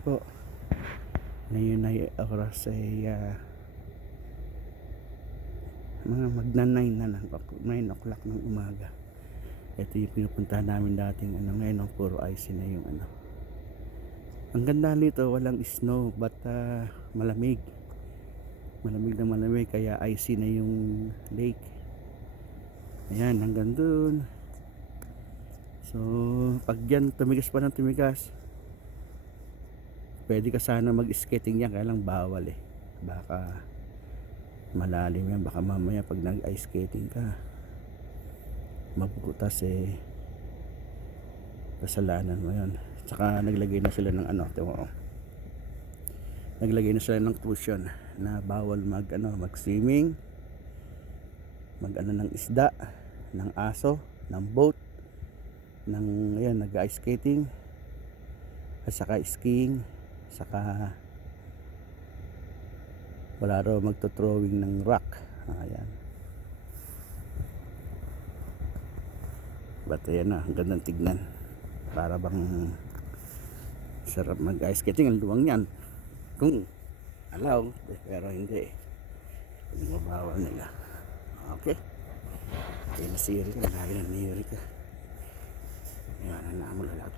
po. Ngayon ay oras ay mga magna 9 na lang, 9 o'clock ng umaga. Ito yung pinupuntahan namin dating ngayon puro ice na yung Ang ganda nito, walang snow but malamig. Malamig na malamig kaya icy na yung lake. Ayan, hanggang dun. So, pag yan tumigas pa ng tumigas, pwede ka sana mag-skating yan, kaya lang bawal baka malalim yan, baka mamaya pag nag-ice skating ka mabutas kasalanan mo yan. Tsaka naglagay na sila ng naglagay na sila ng cushion na bawal mag swimming, ng isda, ng aso, ng boat, nag-ice skating at saka skiing, saka wala raw magto-throwing ng rock. Ayan. But ayan na, ang gandang tignan. Para bang sarap mag-ice skating. Ang luwang yan kung allow, pero hindi. Yung mabawal nila. Okay. Kaya nasiri ka, lagi na niyuri ka. Ayan, ang naamula lahat.